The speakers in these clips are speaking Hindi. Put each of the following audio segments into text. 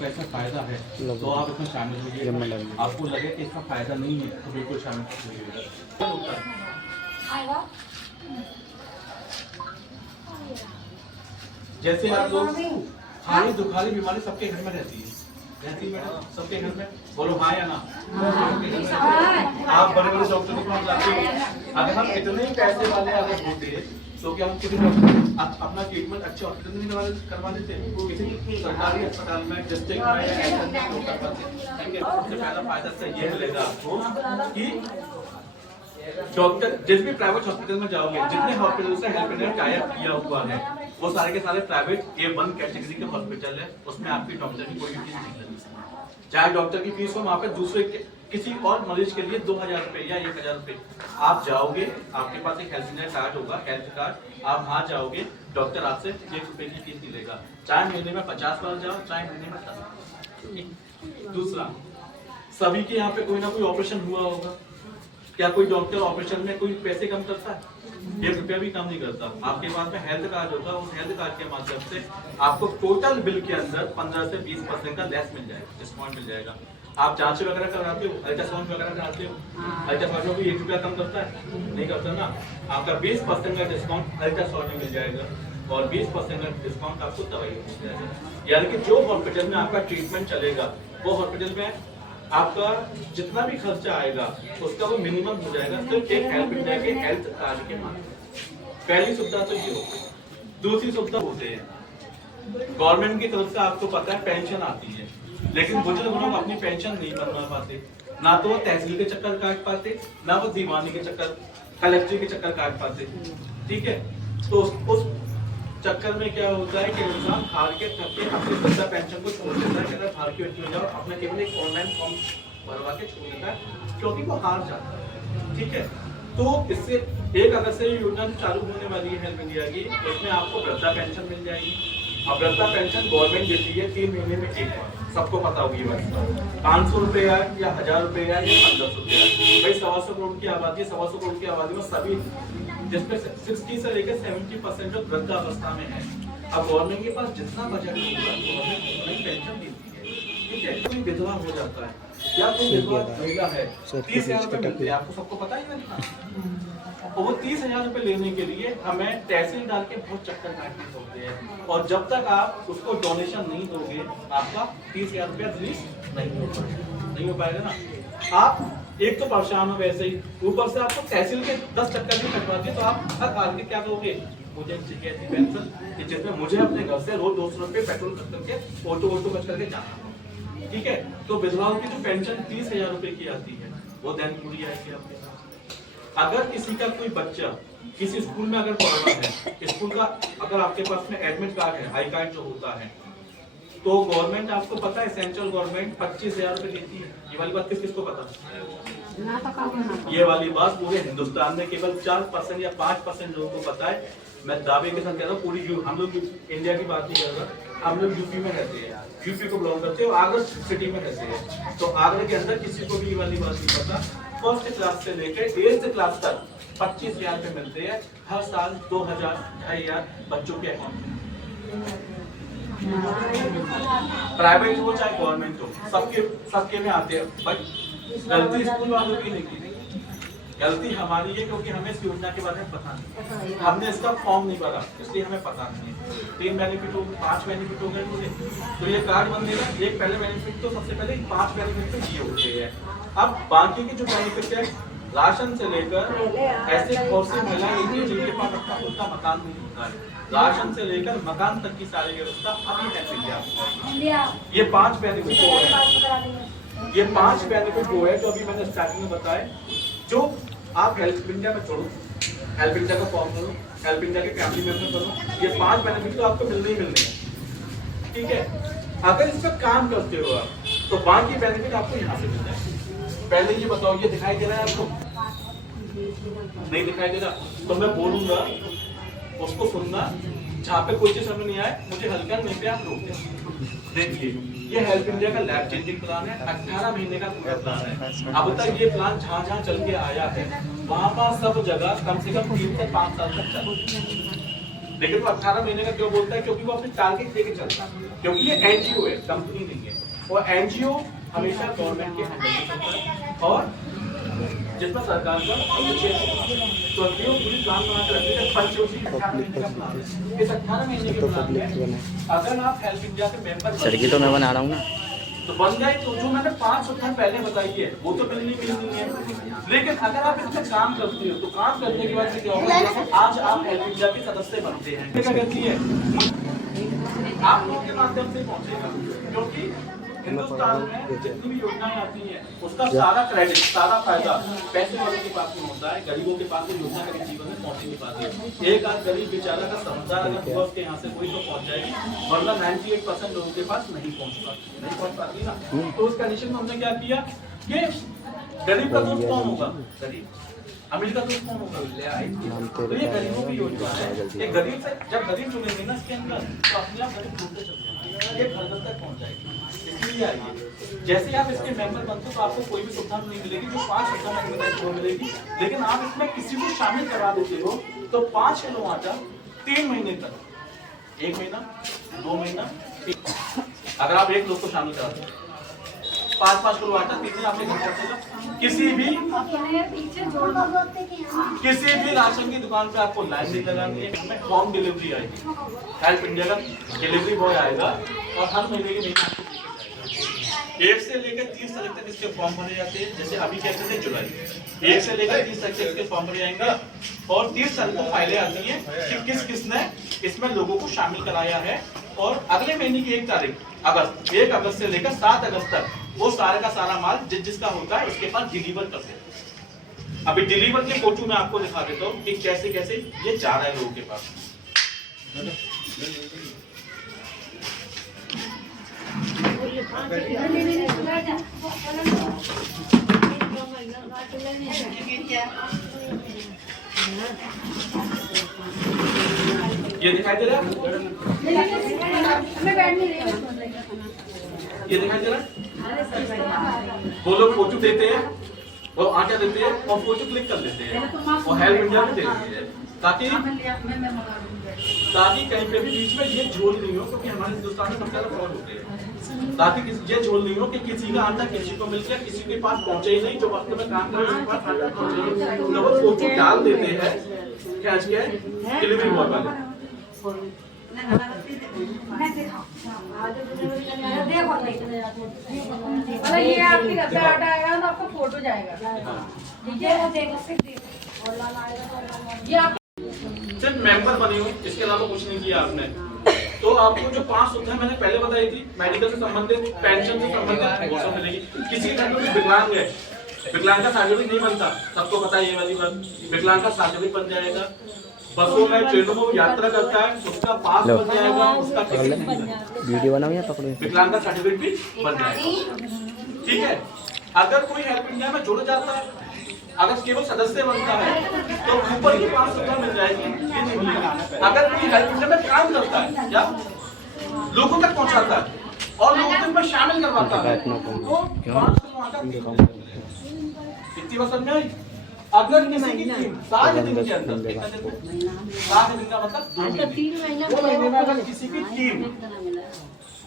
आपका इसमें फ़ायदा है तो आप इसमें शामिल होइए, आपको लगे कि इसका फ़ायदा नहीं है तो बिल्कुल शामिल होइएगा। जैसे आप लोग हानि दुखाली बीमारी सबके घर में रहती है मैडम, सबके घर में बोलो हाँ या ना। आप बड़े बड़े डॉक्टर के पास जाते हो, अगर हम इतने ही पैसे वाले अगर होते तो क्या हम किसी अपना ट्रीटमेंट अच्छे हॉस्पिटल में करवा देते, किसी सरकारी अस्पताल में डिस्ट्रिक्ट में ऐसा करवाते। सबसे पहला फायदा तो ये मिलेगा आपको कि डॉक्टर जिस भी प्राइवेट हॉस्पिटल में जाओगे, जितने हॉस्पिटल से हेल्थ इंडिया टाई अप किया हुआ है वो सारे के सारे प्राइवेट A1 कैटेगरी के हॉस्पिटल है, उसमें आपकी डॉक्टर की कोई भी फीस नहीं लगती। चाहे डॉक्टर की फीस हो वहाँ पे दूसरे किसी और मरीज के लिए 2000 रुपए या 1000 रुपए, आप जाओगे आपके पास एक हेल्थ इंडिया कार्ड होगा, हेल्थ कार्ड, आप वहाँ जाओगे डॉक्टर आपसे 1 रुपए की फीस लेगा, चाहे महीने में 50 बार जाओ चाहे महीने में 10। दूसरा, सभी के यहाँ पे कोई ना कोई ऑपरेशन हुआ होगा, क्या कोई डॉक्टर ऑपरेशन में कोई पैसे कम करता है? 1 रुपया भी कम नहीं करता। आपके पास में हेल्थ कार्ड होगा, उस हेल्थ कार्ड के माध्यम से आपको टोटल बिल के अंदर 15 से 20% का लेस मिल जाएगा, डिस्काउंट मिल जाएगा। आप जांच वगैरह कराते हो, अल्ट्रासाउंड वगैरह कराते हो, अल्ट्रासाउंड में भी 1 रुपया कम करता है? नहीं करता ना। आपका 20% का डिस्काउंट अल्ट्रासाउंड में मिल जाएगा और 20% का डिस्काउंट आपको दवाई में मिल जाएगा। यानी कि जो हॉस्पिटल में आपका ट्रीटमेंट चलेगा वो हॉस्पिटल में आपका जितना भी खर्चा आएगा उसका वो मिनिमम हो जाएगा सिर्फ एक हेल्थ इंडिया के हेल्थ कार्ड के माध्यम। पहली सुविधा तो ये हो। दूसरी सुविधा होते हैं गवर्नमेंट की तरफ से, आपको पता है पेंशन आती है, लेकिन बुजुर्ग लोग अपनी पेंशन नहीं बनवा पाते, ना तो वो तहसील के चक्कर काट पाते, ना वो दीवानी के चक्कर, कलेक्टर के चक्कर काट पाते। ठीक है, तो उस चक्कर में क्या होता है कि इंसान हार के थक के अपनी वृद्धा पेंशन को छोड़ देता है, कहता है हार के में जाओ, अपना केवल एक ऑनलाइन फॉर्म भरवा के छोड़ देता है क्योंकि वो हार जाता है। ठीक है, तो इससे 1 अगस्त से योजना चालू होने वाली है हेल्थ इंडिया की, उसमें आपको वृद्धा पेंशन मिल जाएगी। अब वृद्धा पेंशन गवर्नमेंट देती है 3 महीने में एक बार, सबको पता होगी बात, 500 रुपया या 1000 रुपया या 1500 रुपया। भाई 125 करोड़ की आबादी, 125 करोड़ की आबादी में सभी जिसमें 60 से लेकर 70% जो वृद्धावस्था में है, अब गवर्नमेंट के पास जितना बजट होगा गवर्नमेंट पेंशन देती है। ठीक है, कोई विधवा हो जाता है या कोई विधवा महिला है, 30,000 रुपए मिलते हैं, आपको सबको पता ही है। और वो 30,000 रुपए लेने के लिए हमें तहसील डाल के बहुत चक्कर काटने होते हैं, और जब तक आप उसको डोनेशन नहीं दोगे आपका 30,000 रुपया रिलीज नहीं हो पाएगा ना। आप एक तो परेशान हो वैसे ही, ऊपर से आपको तहसील के 10 चक्कर भी कटवा दिए तो आप थक हार के क्या दोगे? मुझे चाहिए थी पेंशन जिसमें मुझे अपने घर से रोज 200 रुपये पेट्रोल खर्च करके ऑटो बच करके जाना। ठीक है, तो विधवाओं की जो पेंशन 30,000 रुपए की आती है वो दैन पूरी आएगी आपके पास। अगर किसी का कोई बच्चा किसी स्कूल में अगर पढ़ रहा है, स्कूल का अगर आपके पास में एडमिट कार्ड है, आई कार्ड जो होता है, तो गवर्नमेंट आपको पता है सेंट्रल गवर्नमेंट 25,000 रुपए देती है। ये वाली बात किसको पता है? ये वाली बात पूरे हिंदुस्तान में केवल 4% या 5% लोगों को पता है। मैं दावे के साथ कह रहा हूँ पूरी हम लोग इंडिया की बात नहीं कर रहा, हम लोग यूपी में रहते हैं, यूपी को बिलोंग करते हैं और आगरा सिटी में रहते हैं, तो आगरा के अंदर किसी को भी ये वाली बात नहीं पता। फर्स्ट क्लास से लेकर 8th क्लास तक 25,000 रुपए मिलते हैं हर साल, 2,000 2,500 बच्चों के अकाउंट में। प्राइवेट हो चाहे गवर्नमेंट हो, सबके में आते हैं। बट गलती स्कूल वालों की नहीं की, गलती हमारी है क्योंकि हमें इस योजना के बारे में पता नहीं, हमने इसका फॉर्म नहीं भरा, इसलिए हमें पता नहीं है। 3 बेनिफिट हो, 5 बेनिफिट हो गए मुझे, तो ये कार्ड बन देगा। एक पहले बेनिफिट तो सबसे पहले 5 बेनिफिट तो ये होते हैं। अब बाकी के जो बेनिफिट है, राशन से लेकर ऐसे बहुत सी महिलाएं जिनके पास अपना खुद का मकान नहीं होता है, राशन से लेकर मकान तक की सारी व्यवस्था अभी है। ये 5 बेनिफिट वो है, ये 5 बेनिफिट वो है जो अभी मैंने स्टार्टिंग में बताया। जो आप हेल्प इंडिया में छोड़ो, हेल्प इंडिया का फॉर्म करो, हेल्प इंडिया के फैमिली मेंबर करो, ये 5 बेनिफिट तो आपको मिलने ही मिलने हैं। ठीक है, अगर इस पर काम करते हो आप तो बाकी बेनिफिट आपको यहाँ से मिल जाएंगे। पहले ये बताओ, ये दिखाई दे रहा है आपको? नहीं दिखाई दे रहा तो मैं बोलूंगा उसको सुनना, जहाँ पे कोई चीज समझ नहीं आए मुझे हल्का नहीं पे आप रोक दें। देखिए, ये हेल्प इंडिया का लाइफ चेंजिंग प्लान है, 18 महीने का पूरा प्लान है। अब तक ये प्लान जहाँ जहाँ चल के आया है वहाँ पर सब जगह कम से कम 3 से 5 साल तक चला, लेकिन वो 18 महीने का क्यों बोलता है? क्योंकि वो अपने टारगेट लेके चलता है। क्योंकि ये एनजीओ है, कंपनी नहीं है, और एनजीओ हमेशा गवर्नमेंट के हैंडल में चलता है और जिसमें सरकार का तो पूरी प्लान बना के रखी है। पंचवटी 18 महीने का प्लान है, इस 18 महीने के प्लान में अगर आप हेल्प इंडिया के मेंबर सड़की तो मैं बना रहा हूँ ना, तो बन गए। तो जो मैंने 5 सुविधाएं पहले बताई है वो तो मिलनी है, लेकिन अगर आप इसमें काम करते हो तो काम करने के बाद क्या होगा, आज आप हेल्प इंडिया के सदस्य बनते हैं, क्या कहती है आप लोगों के माध्यम से पहुंचेगा, क्योंकि हिंदुस्तान में जितनी भी योजनाएं आती हैं उसका सारा क्रेडिट, सारा फायदा पैसे वाले के पास में होता है, गरीबों के पास में योजना कभी जीवन में पहुंच नहीं पाती है। एक आध गरीब बेचारा का समझदार अगर हुआ उसके यहाँ से कोई तो पहुंच जाएगी, वरना 98% लोगों के पास नहीं पहुंच पाती ना। तो उस कंडीशन में हमने क्या किया कि गरीब का दोस्त कौन होगा, गरीब। अमीर का दोस्त कौन होगा, तो ये गरीबों की योजना है। ये गरीब से जब गरीब जुड़ेंगे ना इसके अंदर, तो अपने आप गरीब जुड़ते चलते हैं, ये घर घर तक पहुंच जाएगी। इसलिए आइए, जैसे आप इसके मेंबर बनते हो तो आपको कोई भी सुविधा नहीं मिलेगी, जो 5 सुविधा मैंने बताई वो मिलेगी, लेकिन आप इसमें किसी को शामिल करा देते हो तो 5 किलो आटा 3 महीने तक, 1 महीना 2 महीना, अगर आप एक लोग को शामिल कराते हो 5-5 किलो आटा 3 दिन आपके घर पहुंचेगा। किसी भी राशन की दुकान पे आपको लाइन नहीं लगानी है, होम डिलीवरी आएगी, हेल्प इंडिया का डिलीवरी बॉय आएगा और हर महीने के महीने 1 से लेकर 30 तारीख तक इसके फॉर्म भरे जाते हैं। जैसे अभी कहते थे जुलाई, 1 से लेकर 30 तारीख तक इसके फॉर्म भरे जाएंगे और 30 तारीख को फाइलें आती हैं कि किस किसने इसमें लोगों को शामिल कराया है, और अगले महीने की 1 तारीख अगस्त, 1 अगस्त से लेकर 7 अगस्त तक वो सारे का सारा माल जिसका होता है उसके पास डिलीवर करते हैं। अभी डिलीवर के फोटो मैं आपको दिखा देता हूँ कि कैसे कैसे ये जा रहा है लोगों के पास। ये दिखाई दे रहा है, ये दिखाई दे रहा है। वो लोग फोटो देते हैं और आटा देते हैं और फोटो क्लिक कर लेते हैं और हेल्प इंडिया में दे देते हैं, ताकि कहीं पे भी बीच में ये झोल नहीं हो, क्योंकि हमारे हिंदुस्तान में सबसे ज्यादा फ्रॉड होते हैं, ताकि ये झोल नहीं हो कि किसी का आटा किसी को मिल गया, किसी के पास पहुंचे ही नहीं, जो वक्त में काम कर रहे हैं उसके पास आटा पहुंचे, तो वो फोटो डाल देते हैं क्या डिलीवरी बॉय वाले। ये आपके घर पे आटा आएगा तो आपको फोटो जाएगा, ठीक है। सिर्फ मेंबर बने हो, इसके अलावा कुछ नहीं किया आपने। तो आपको जो 5 सुविधाएं मैंने पहले बताई थी, मेडिकल से संबंधित, पेंशन से संबंधित, वो सब मिलेगी। किसी घर में विकलांग है, विकलांग का सर्टिफिकेट नहीं बनता, सबको पता है ये वाली बात, विकलांग का सर्टिफिकेट बन जाएगा। बसों में ट्रेनों में यात्रा करता है उसका पास बन जाएगा, उसका टिकट वीडियो बनाओ या पकड़ो, विकलांग का सर्टिफिकेट भी बन जाएगा, ठीक है। अगर कोई हेल्प इंडिया में जुड़ जाता है, अगर केवल सदस्य बनता है तो ऊपर की 5 सुविधा मिल जाएगी, ये नहीं मिलेगी। अगर कोई हेल्प इंडिया में काम करता है या लोगों तक पहुंचाता है और लोगों को इसमें शामिल करवाता है तो 5 कितनी बात समझ में आई। अगर किसी की टीम 7 दिन के अंदर, 7 दिन का मतलब 2 महीने में अगर किसी की टीम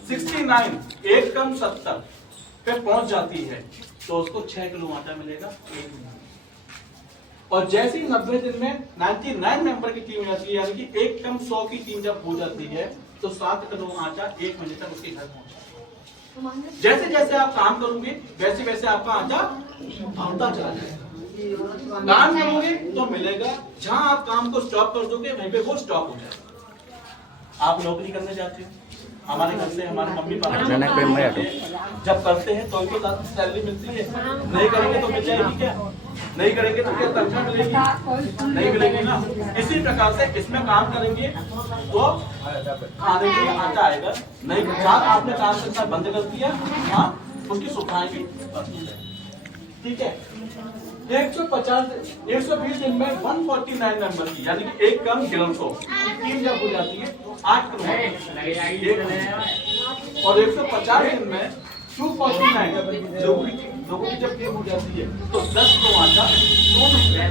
69 1 कम 70 पे पहुंच जाती है तो उसको 6 किलो आटा मिलेगा 1 महीने। और जैसे ही 90 दिन में 99 मेंबर की टीम हो जाती है, यानी कि 1 कम 100 की टीम जब हो जाती है तो 7 किलो आटा 1 महीने तक उसके घर पहुंचता है। जैसे जैसे आप काम करोगे वैसे वैसे आपका आटा बढ़ता चला जाएगा। काम करोगे तो मिलेगा, जहां आप काम को स्टॉप कर दोगे वहीं पे वो स्टॉप हो जाएगा। आप नौकरी करने जाते हो, हमारे घर से हमारे मम्मी पापा जब करते हैं तो उनको सैलरी मिलती है, नहीं करेंगे तो मिल जाएगी क्या, नहीं करेंगे तो क्या तनख्वाह मिलेगी, नहीं मिलेगी ना। इसी प्रकार से इसमें काम करेंगे तो खाने के लिए आटा आएगा, नहीं जहाँ आपने काम करना बंद कर दिया हाँ उसकी सुविधाएं भी, ठीक है। 120 दिन में 149 नंबर की, यानी कि 1 कम 150 टीम जब हो जाती है 8 किलो, और 150 दिन में 249 लोगों की जब टीम हो जाती है तो 10 किलो आटा 2 महीने,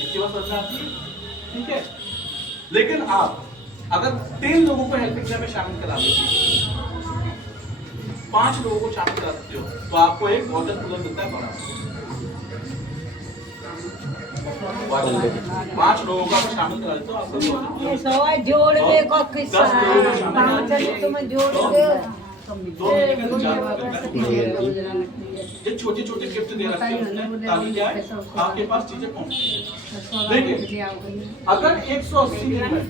इसकी बात समझ आती है, ठीक है। लेकिन आप अगर 3 लोगों को हेल्प इंडिया में शामिल करा दो, 5 लोगों को शामिल करा सकते हो, तो आपको एक वाटर कूलर मिलता है बड़ा। 5 लोगों को शामिल करा देते हो, आपको जोड़ दे को किस्सा है, 5 तुम्हें जोड़ दे। ये छोटे छोटे गिफ्ट दे रखे हैं उसने, ताकि क्या है आपके पास चीजें पहुंचे। देखिए अगर 180 दिन में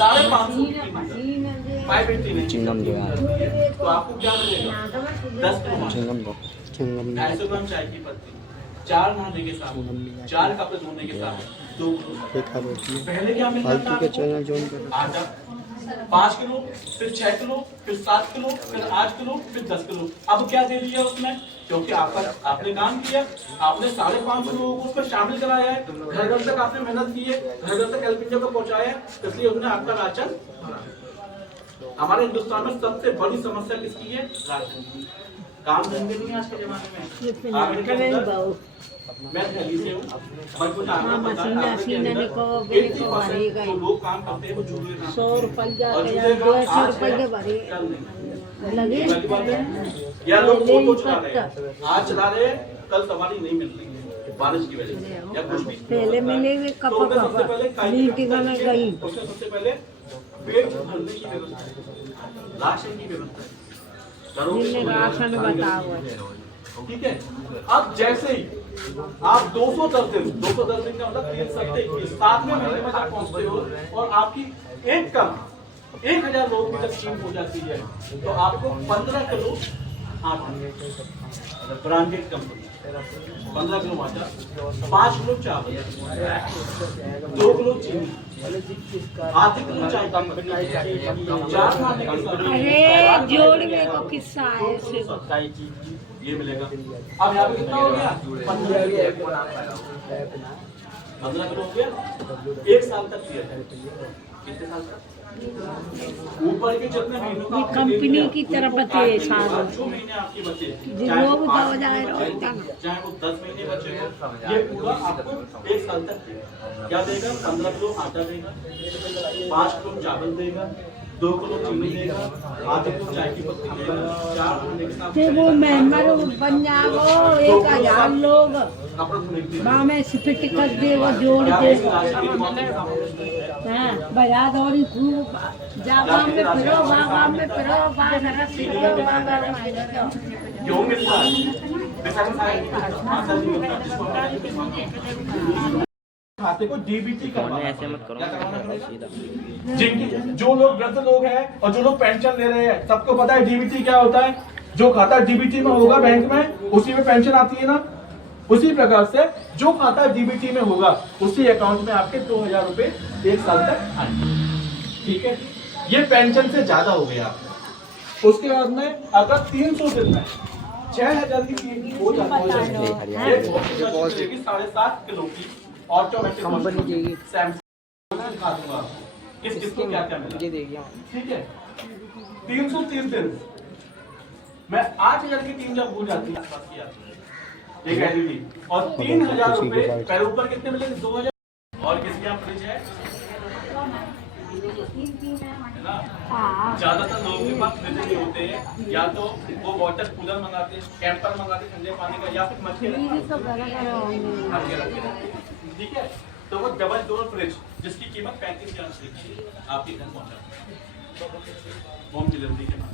550 580 चिंगम दो यार, तो आपको क्या मिलेगा? 10 किलो चिंगम दो, चिंगम 250 ग्राम चाय की पत्ती, 4 नहाने के साबुन, 4 कपड़े धोने के साबुन, 2 किलो। पहले क्या मिलता था? फालतू के चैनल ज्वाइन कर। आटा 5 किलो, फिर 6 किलो, फिर 7 किलो, फिर 8 किलो, फिर 10 किलो। अब क्या दे दिया उसमें? क्योंकि आपने काम किया, आपने 550 लोगों को उसमें शामिल कराया है, घर घर तक आपने मेहनत की है, घर घर तक हेल्प इंडिया को पहुंचाया है, इसलिए उसने आपका राशन बढ़ा। हमारे हिंदुस्तान में सबसे बड़ी समस्या किसकी है? राशन की। काम धंधे नहीं आज के जमाने में। मैं दिल्ली से हूँ, बट मुझे आपको पता है जो लोग काम करते हैं वो झूठे काम 100 रुपया 200 रुपये भरे लगे या लोग फोटो चला रहे हैं, आज चला रहे हैं, कल सवारी नहीं मिल रही है बारिश की वजह से या कुछ भी। पहले मिलेंगे तो सबसे पहले मीटिंग में गई, उसने सबसे पहले पेट भरने की व्यवस्था, राशन की व्यवस्था, राशन बताओ। ठीक है। अब जैसे ही आप 210 दिन का मतलब 3 सप्ताह 7वें महीने में जब पहुंचते हो और आपकी एक कम 1000 लोगों की जब टीम हो जाती है, तो आपको 15 किलो आटा, ब्रांडेड कंपनी 15 किलो आटा, 5 किलो चावल, 2 किलो चीनी, आधी किलो चाय, 4 खाने के साथ अरे जोड़ में को किस्सा है ये मिलेगा। अब यहाँ पे कितना हो गया? 15 किलो हो गया, 1 साल तक दिया। कितने साल तक? ऊपर के जितने महीनों का कंपनी की तरफ बचे साल, जो महीने आपके बचे, लोग हो जाए चाहे वो 10 महीने बचे हो, ये पूरा आपको 1 साल तक देगा। क्या देगा? 15 किलो आटा देगा, 5 किलो चावल देगा, 2 किलो चीनी देगा, आधे किलो चाय की पत्ती देगा, 4 खाने के साथ वो मेहमान बन जाओ 1000 लोग वहाँ में स्पिट कर दे, वो जोड़ दे बजा दौड़ी खूब जा गाँव में फिरो, वहाँ गाँव में फिरो, वहाँ घर फिरो, वहाँ क्यों मिलता है? खाते को डीबीटी करवाना, ऐसे मत करो, क्या करवाना पड़ेगा? सीधा। जिनकी जो लोग वृद्ध लोग हैं और जो लोग पेंशन ले रहे हैं, सबको पता है डीबीटी क्या होता है। जो खाता डीबीटी में होगा बैंक में, उसी में पेंशन आती है ना। उसी प्रकार से जो खाता डीबीटी में होगा, उसी अकाउंट में आपके 2000 रुपए 1 साल तक आएंगे। ठीक है, ये पेंशन से ज्यादा हो गया। उसके बाद में अगर 300 दिन में 6000 की टीम हो जाती है, 7.5 किलो की ऑटोमेटिक कंपनी देगी, सैमसंग खा दूंगा। किसको क्या क्या मिला? ठीक है, 330 दिन मैं 8000 की टीम जब हो जाती है, एक एलईडी और 3000 रुपए पर ऊपर कितने मिले? 2000। और किसके यहाँ फ्रिज है ना? ज्यादातर लोगों के पास फ्रिज नहीं होते हैं, या तो वो वाटर कूलर मंगाते हैं, कैंपर मंगाते हैं ठंडे पानी का, या फिर मटके रखते हैं। ठीक है, तो वो डबल डोर फ्रिज जिसकी कीमत 35,000 आपके घर पहुंचा होम डिलीवरी के बाद।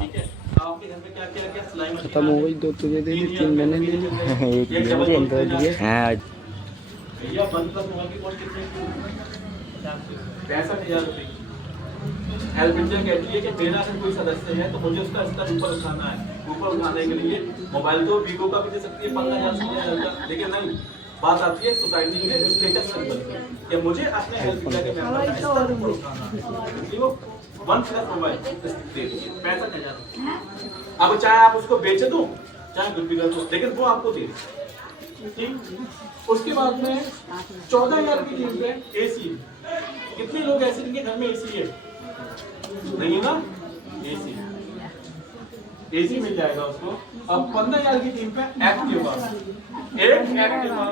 ठीक है, आपके घर में क्या क्या क्या सिलाई मशीन खत्म हो गई, 2 तुझे दे दी, 3 मैंने दी, एक मुझे एंड्रॉइड दिए हैं। भैया बंद कर मोबाइल की कॉस्ट कितनी? 65,000 रुपए। हेल्प इंडिया कहती है कि मेरा अगर कोई सदस्य है तो मुझे उसका स्तर ऊपर उठाना है। ऊपर उठाने के लिए मोबाइल तो वीवो का भी दे सकती है 15,000 का, लेकिन नहीं, बात आती है सोसाइटी के स्टेटस सिंबल कि मुझे अपने हेल्प इंडिया के मेंबर का स्तर ऊपर उठाना है। वो 1+ मोबाइल दे दीजिए 65,000। अब चाहे आप उसको बेच दो, चाहे गुड बिगड़ दो, लेकिन वो आपको दे। ठीक, उसके बाद में 14,000 की टीम पे एसी। कितने लोग ऐसे जिनके घर में एसी है? नहीं है ना? एसी मिल जाएगा उसको। अब 15,000 की टीम पे एक्टिवा, एक एक्टिवा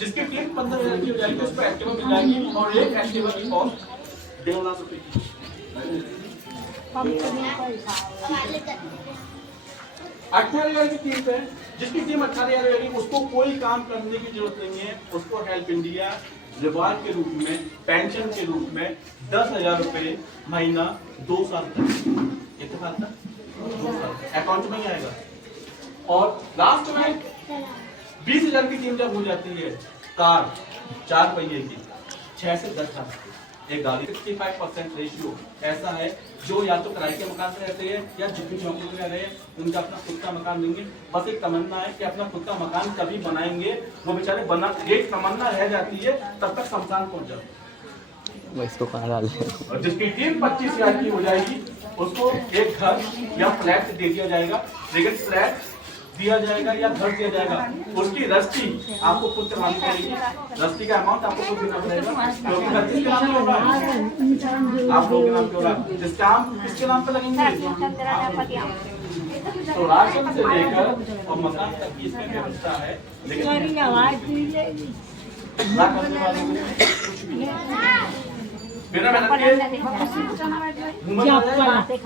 जिसकी टीम 15,000 की हो जाएगी उसको एक्टिवा मिल जाएगी और एक एक्टिवा की कॉस्ट 1.5 लाख रुपए की। कंपनी पैसा 18,000 की टीम है, जिसकी टीम 18,000 होगी उसको कोई काम करने की जरूरत नहीं है। उसको हेल्प इंडिया रिवार्ड के रूप में, पेंशन के रूप में 10,000 रुपए महीना 2 साल तक, कितने साल तक? 2 साल अकाउंट में ही आएगा। और लास्ट में 20,000 की टीम जब हो जाती है, कार 4 पहिए की 6 से 10 लाख एक गाड़ी, 65% रेशियो ऐसा है जो या तो किराए के मकान में रहते हैं या झुग्गी झोंपड़ी में रह रहे हैं, उनका अपना खुद का मकान देंगे। बस एक तमन्ना है कि अपना खुद का मकान कभी बनाएंगे, वो बेचारे बना, एक तमन्ना रह जाती है तब तक शमशान पहुंच जाओ। इसको कहाँ डाल और जिसकी टीम 25,000 की हो जाएगी उसको एक घर या फ्लैट दे दिया जाएगा, लेकिन फ्लैट दिया जाएगा या घर दिया जाएगा, उसकी रजिस्ट्री आपको खुद करवानी पड़ेगी। रजिस्ट्री का अमाउंट आपको खुद देना पड़ेगा, क्योंकि घर किसके नाम पे होगा? आप लोगों के नाम पे होगा। जिस काम किसके नाम पे लगेंगे? तो राशन से लेकर और मकान तक की इसमें व्यवस्था है, लेकिन कुछ भी नहीं। बिना मेहनत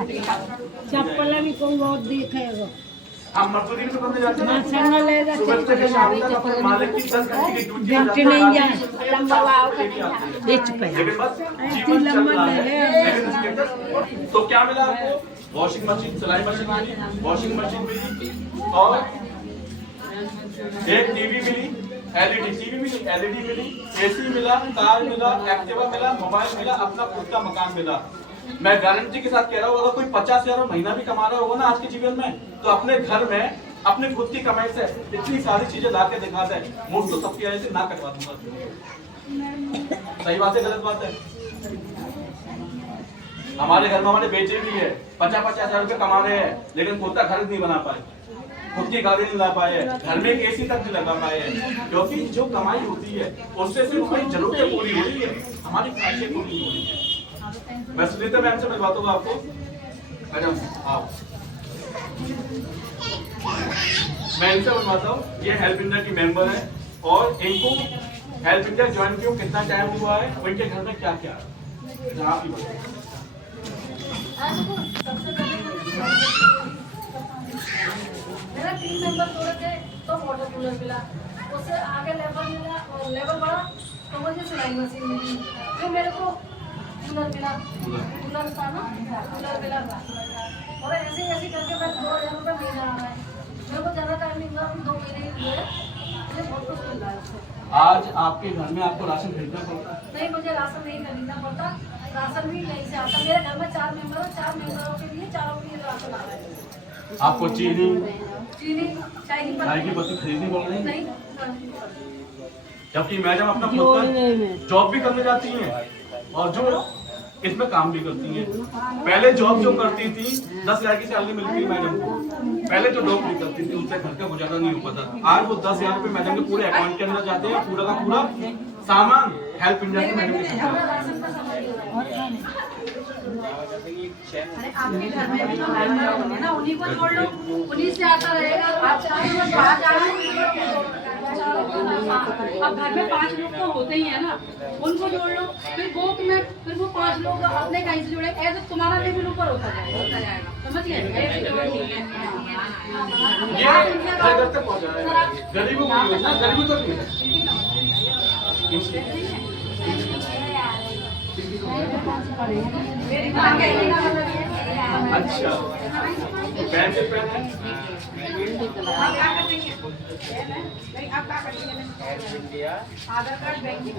के चप्पल भी कोई बहुत देखेगा। हम मजदूरी में तो करने जाते हैं, संग लेगा सुबह से शाम तक अपने मालिक की 10 घंटे की ड्यूटी डॉक्टर नहीं जाए लंबा बेच पे लेकिन बस जीवन चल रहा है। लेकिन इसके अंदर तो क्या मिला आपको? वॉशिंग मशीन, सिलाई मशीन मिली, वॉशिंग मशीन मिली और एक टीवी मिली, एलईडी टीवी मिली, एलईडी मिली, एसी मिला, कार मिला, एक्टिवा मिला, मोबाइल मिला, अपना खुद का मकान मिला। मैं गारंटी के साथ कह रहा हूँ, अगर कोई 50,000 महीना भी कमा रहा होगा ना आज के जीवन में, तो अपने घर में अपने खुद की कमाई से इतनी सारी चीजें ला के दिखाता है। मुझ तो सबकी वजह से ना कटवा दूंगा। सही बात है, गलत बात है? हमारे घर में हमारे बेटे भी है, 50,000 रुपए कमा रहे हैं, लेकिन खुद का घर नहीं बना पाए, खुद की गाड़ी नहीं ला पाए, घर में एक एसी तक नहीं लगा पाए, क्योंकि जो कमाई होती है उससे सिर्फ हमारी जरूरतें पूरी हो रही है, हमारी ख्वाहिशें पूरी हो रही है। मैं सुनीता मैम से मिलवाता हूँ आपको। मैडम आओ, मैं इनसे मिलवाता हूँ। ये हेल्प इंडिया की मेंबर है और इनको हेल्प इंडिया ज्वाइन किया कितना टाइम हुआ है, उनके घर में क्या क्या है आप ही बताइए। मेरा 3 नंबर तोड़ के तो वाटर कूलर मिला, उससे आगे लेवल मिला और लेवल बढ़ा तो मुझे सिलाई मशीन मिली, फिर मेरे को कूलर मिला, कूलर था ना, कूलर मिला था। और ऐसे ऐसे करके मैं 2,000 रुपये महीना आ रहा है। मेरे को ज़्यादा टाइम नहीं हुआ, 2 महीने ही हुए, मुझे बहुत कुछ मिल रहा है उससे। आज आपके घर में आपको राशन खरीदना पड़ता है? नहीं, मुझे राशन नहीं खरीदना पड़ता, राशन भी नहीं से आता। मेरे घर में 4 मेंबर हैं, 4 मेंबरों के लिए चारों के लिए राशन आ रहा है। आपको चीनी चाय की पत्ती खरीदनी पड़ रही है? नहीं, जबकि मैडम अपना खुद का जॉब भी करने जाती हैं और जो इसमें काम भी करती हैं। पहले जॉब जो करती थी 10,000 की सैलरी मिलती थी मैडम को, पहले जो जॉब नहीं करती थी उससे घर का गुजारा नहीं हो पाता। आज वो 10,000 रुपए मैडम के पूरे अकाउंट के अंदर जाते हैं, पूरा का पूरा सामान हेल्प इंडिया से मैडम के आपके घर में भी तो मेंबर होंगे ना, उन्हीं को जोड़ लो, उन्हीं से आता रहेगा। आप चाहे तो बाहर जाना, अब घर में 5 लोग तो होते ही है ना, उनको जोड़ लो, फिर ग्रुप में फिर वो 5 लोग अपने कहीं से जुड़े, ऐसे तुम्हारा लेवल ऊपर होता जाएगा, समझ गए? गरीबों को योजना गरीबों तक नहीं है। अच्छा, पैन से पैन है। आधार कार्ड बैंक की